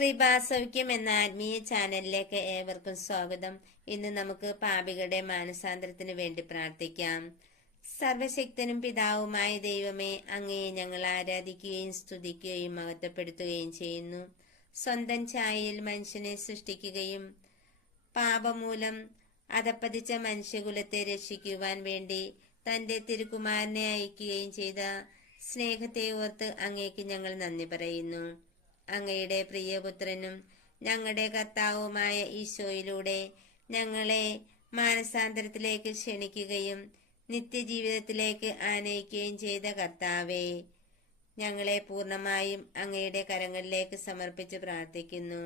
കൃപാസൗഖ്യം എന്ന ആത്മീയ ചാനലിലേക്ക് ഏവർക്കും സ്വാഗതം. ഇന്ന് നമുക്ക് പാപികളുടെ മാനസാന്തരത്തിന് വേണ്ടി പ്രാർത്ഥിക്കാം. സർവശക്തനും പിതാവുമായ ദൈവമേ, അങ്ങയെ ഞങ്ങൾ ആരാധിക്കുകയും സ്തുതിക്കുകയും മഹത്വപ്പെടുത്തുകയും ചെയ്യുന്നു. സ്വന്തം ഛായയിൽ മനുഷ്യനെ സൃഷ്ടിക്കുകയും പാപമൂലം അധപ്പതിച്ച മനുഷ്യകുലത്തെ രക്ഷിക്കുവാൻ വേണ്ടി തന്റെ തിരുക്കുമാരനെ അയക്കുകയും ചെയ്ത സ്നേഹത്തെ ഓർത്ത് അങ്ങേക്ക് ഞങ്ങൾ നന്ദി പറയുന്നു. അങ്ങയുടെ പ്രിയപുത്രനും ഞങ്ങളുടെ കർത്താവുമായ ഈശോയിലൂടെ ഞങ്ങളെ മാനസാന്തരത്തിലേക്ക് ക്ഷണിക്കുകയും നിത്യജീവിതത്തിലേക്ക് ആനയിക്കുകയും ചെയ്ത കർത്താവേ, ഞങ്ങളെ പൂർണ്ണമായും അങ്ങയുടെ കരങ്ങളിലേക്ക് സമർപ്പിച്ച് പ്രാർത്ഥിക്കുന്നു.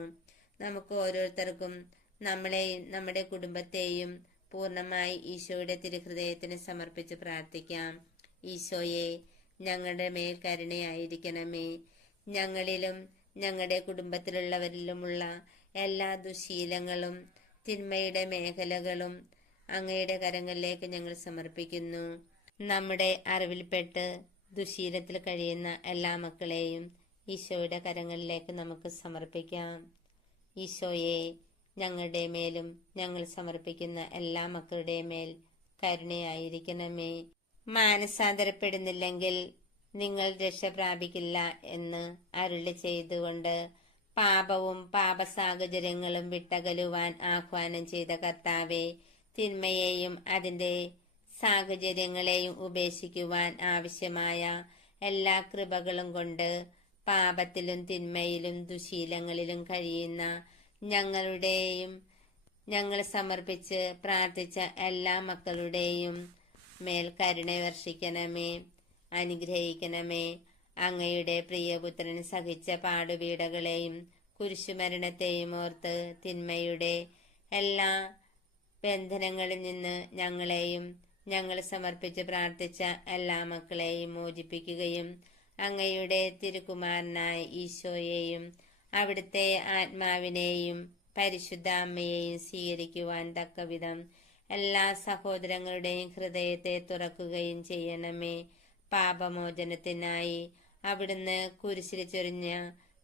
നമുക്ക് ഓരോരുത്തർക്കും നമ്മളെയും നമ്മുടെ കുടുംബത്തെയും പൂർണ്ണമായി ഈശോയുടെ തിരുഹൃദയത്തിന് സമർപ്പിച്ച് പ്രാർത്ഥിക്കാം. ഈശോയെ, ഞങ്ങളുടെ മേൽ കരുണയായിരിക്കണമേ. ഞങ്ങളിലും ഞങ്ങളുടെ കുടുംബത്തിലുള്ളവരിലുമുള്ള എല്ലാ ദുശീലങ്ങളും തിന്മയുടെ മേഖലകളും അങ്ങയുടെ കരങ്ങളിലേക്ക് ഞങ്ങൾ സമർപ്പിക്കുന്നു. നമ്മുടെ അറിവിൽപ്പെട്ട് ദുശീലത്തിൽ കഴിയുന്ന എല്ലാ മക്കളെയും ഈശോയുടെ കരങ്ങളിലേക്ക് നമുക്ക് സമർപ്പിക്കാം. ഈശോയെ, ഞങ്ങളുടെ മേലും ഞങ്ങൾ സമർപ്പിക്കുന്ന എല്ലാ മക്കളുടെ മേൽ കരുണയായിരിക്കണമേ. മാനസാന്തരപ്പെടുന്നില്ലെങ്കിൽ നിങ്ങൾ രക്ഷ പ്രാപിക്കില്ല എന്ന് അരുളി ചെയ്തുകൊണ്ട് പാപവും പാപസാഹചര്യങ്ങളും വിട്ടകലുവാൻ ആഹ്വാനം ചെയ്ത കർത്താവെ, തിന്മയെയും അതിന്റെ സാഹചര്യങ്ങളെയും ഉപേക്ഷിക്കുവാൻ ആവശ്യമായ എല്ലാ കൃപകളും കൊണ്ട് പാപത്തിലും തിന്മയിലും ദുശീലങ്ങളിലും കഴിയുന്ന ഞങ്ങൾ സമർപ്പിച്ച് പ്രാർത്ഥിച്ച എല്ലാ മക്കളുടെയും മേൽ കരുണ വർഷിക്കണമേ, അനുഗ്രഹിക്കണമേ. അങ്ങയുടെ പ്രിയപുത്രൻ സഹിച്ച പാടുപീഡകളെയും കുരിശുമരണത്തെയും ഓർത്ത് തിന്മയുടെ എല്ലാ ബന്ധനങ്ങളിൽ നിന്ന് ഞങ്ങളെയും ഞങ്ങൾ സമർപ്പിച്ച് പ്രാർത്ഥിച്ച എല്ലാ മക്കളെയും മോചിപ്പിക്കുകയും അങ്ങയുടെ തിരുക്കുമാരനായ ഈശോയെയും അവിടുത്തെ ആത്മാവിനെയും പരിശുദ്ധ അമ്മയെയും സ്വീകരിക്കുവാൻ തക്കവിധം എല്ലാ സഹോദരങ്ങളുടെയും ഹൃദയത്തെ തുറക്കുകയും ചെയ്യണമേ. പാപമോചനത്തിനായി അവിടുന്ന് കുരിശിൽ ചൊരിഞ്ഞ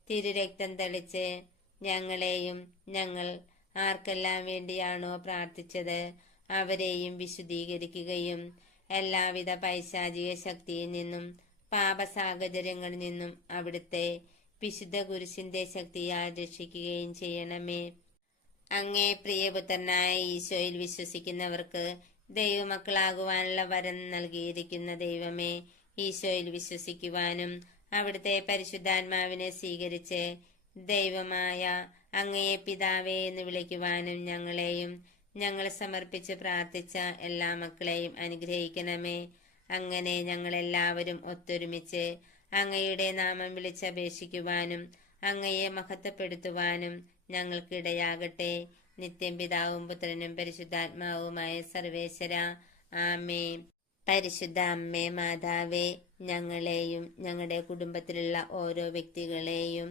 തിരുരക്തം തളിച്ച് ഞങ്ങളെയും ഞങ്ങൾ ആർക്കെല്ലാം വേണ്ടിയാണോ പ്രാർത്ഥിച്ചത് അവരെയും വിശുദ്ധീകരിക്കുകയും എല്ലാവിധ പൈശാചിക ശക്തിയിൽ നിന്നും പാപസാഹചര്യങ്ങളിൽ നിന്നും അവിടുത്തെ വിശുദ്ധ കുരിശിന്റെ ശക്തിയാൽ രക്ഷിക്കുകയും ചെയ്യണമേ. അങ്ങേ പ്രിയപുത്രനായ ഈശോയിൽ വിശ്വസിക്കുന്നവർക്ക് ദൈവമക്കളാകുവാനുള്ള വരം നൽകിയിരിക്കുന്ന ദൈവമേ, ഈശോയിൽ വിശ്വസിക്കുവാനും അവിടുത്തെ പരിശുദ്ധാത്മാവിനെ സ്വീകരിച്ച് ദൈവമായ അങ്ങയെ പിതാവേ എന്ന് വിളിക്കുവാനും ഞങ്ങളെയും ഞങ്ങൾ സമർപ്പിച്ച് പ്രാർത്ഥിച്ച എല്ലാ മക്കളെയും അനുഗ്രഹിക്കണമേ. അങ്ങനെ ഞങ്ങളെല്ലാവരും ഒത്തൊരുമിച്ച് അങ്ങയുടെ നാമം വിളിച്ചപേക്ഷിക്കുവാനും അങ്ങയെ മഹത്വപ്പെടുത്തുവാനും ഞങ്ങൾക്കിടയാകട്ടെ. നിത്യം പിതാവും പുത്രനും പരിശുദ്ധാത്മാവുമായ സർവേശ്വര, ആമേൻ. പരിശുദ്ധ അമ്മേ മാതാവേ, ഞങ്ങളെയും ഞങ്ങളുടെ കുടുംബത്തിലുള്ള ഓരോ വ്യക്തികളെയും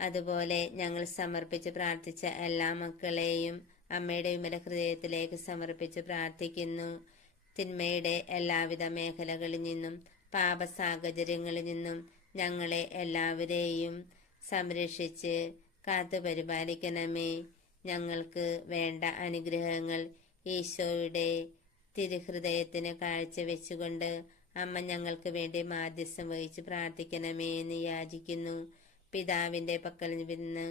അതുപോലെ ഞങ്ങൾ സമർപ്പിച്ച് പ്രാർത്ഥിച്ച എല്ലാ മക്കളെയും അമ്മയുടെ വിമല ഹൃദയത്തിലേക്ക് സമർപ്പിച്ച് പ്രാർത്ഥിക്കുന്നു. തിന്മയുടെ എല്ലാവിധ മേഖലകളിൽ നിന്നും പാപസാഹചര്യങ്ങളിൽ നിന്നും ഞങ്ങളെ എല്ലാവരെയും സംരക്ഷിച്ച് കാത്തു പരിപാലിക്കണമേ. ഞങ്ങൾക്ക് വേണ്ട അനുഗ്രഹങ്ങൾ ഈശോയുടെ തിരുഹൃദയത്തിന് കാഴ്ചവെച്ചുകൊണ്ട് അമ്മ ഞങ്ങൾക്ക് വേണ്ടി മാധ്യസ്ഥം വഹിച്ച് പ്രാർത്ഥിക്കണമേ എന്ന് യാചിക്കുന്നു. പിതാവിന്റെ പക്കൽ നിന്ന്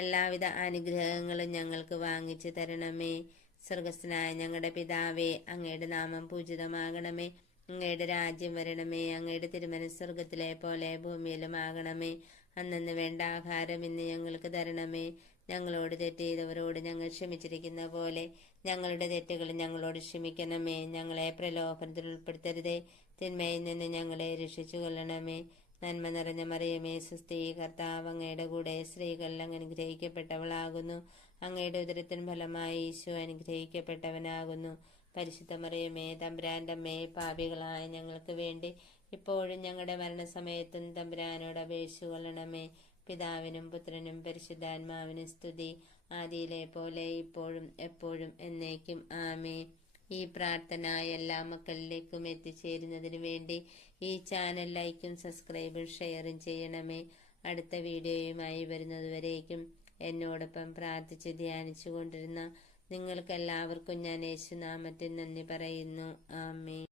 എല്ലാവിധ അനുഗ്രഹങ്ങളും ഞങ്ങൾക്ക് വാങ്ങിച്ചു തരണമേ. സ്വർഗസ്ഥനായ ഞങ്ങളുടെ പിതാവേ, അങ്ങയുടെ നാമം പൂജിതമാകണമേ. അങ്ങയുടെ രാജ്യം വരണമേ. അങ്ങയുടെ തിരുമനസ്സ് സ്വർഗത്തിലെ പോലെ ഭൂമിയിലും ആകണമേ. അന്നന്ന് വേണ്ട ആഹാരം ഇന്ന് ഞങ്ങൾക്ക് തരണമേ. ഞങ്ങളോട് തെറ്റ് ചെയ്തവരോട് ഞങ്ങൾ ക്ഷമിച്ചിരിക്കുന്ന പോലെ ഞങ്ങളുടെ തെറ്റുകൾ ഞങ്ങളോട് ക്ഷമിക്കണമേ. ഞങ്ങളെ പ്രലോഭനത്തിൽ ഉൾപ്പെടുത്തരുതേ, തിന്മയിൽ നിന്ന് ഞങ്ങളെ രക്ഷിച്ചു കൊള്ളണമേ. നന്മ നിറഞ്ഞ മറിയമേ, സുസ്ഥി, കർത്താവ് അങ്ങയുടെ കൂടെ സ്ത്രീകൾ അങ്ങ് അനുഗ്രഹിക്കപ്പെട്ടവളാകുന്നു. അങ്ങയുടെ ഉദരത്തിൻ ഫലമായി ഈശോ അനുഗ്രഹിക്കപ്പെട്ടവനാകുന്നു. പരിശുദ്ധ മറിയമേ, തമ്പുരാന്റെ അമ്മേ, പാപികളായ ഞങ്ങൾക്ക് വേണ്ടി ഇപ്പോഴും ഞങ്ങളുടെ മരണസമയത്തും തമ്പുരാനോട് അപേക്ഷിച്ചു കൊള്ളണമേ. പിതാവിനും പുത്രനും പരിശുദ്ധാത്മാവിനും സ്തുതി, ആദിയിലെ പോലെ ഇപ്പോഴും എപ്പോഴും എന്നേക്കും ആമേ. ഈ പ്രാർത്ഥന എല്ലാ മക്കളിലേക്കും എത്തിച്ചേരുന്നതിന് വേണ്ടി ഈ ചാനൽ ലൈക്കും സബ്സ്ക്രൈബും ഷെയറും ചെയ്യണമേ. അടുത്ത വീഡിയോയുമായി വരുന്നതുവരേക്കും എന്നോടൊപ്പം പ്രാർത്ഥിച്ച് ധ്യാനിച്ചു കൊണ്ടിരുന്ന നിങ്ങൾക്കെല്ലാവർക്കും ഞാൻ യേശുനാമത്തിൽ നന്ദി പറയുന്നു. ആമേൻ.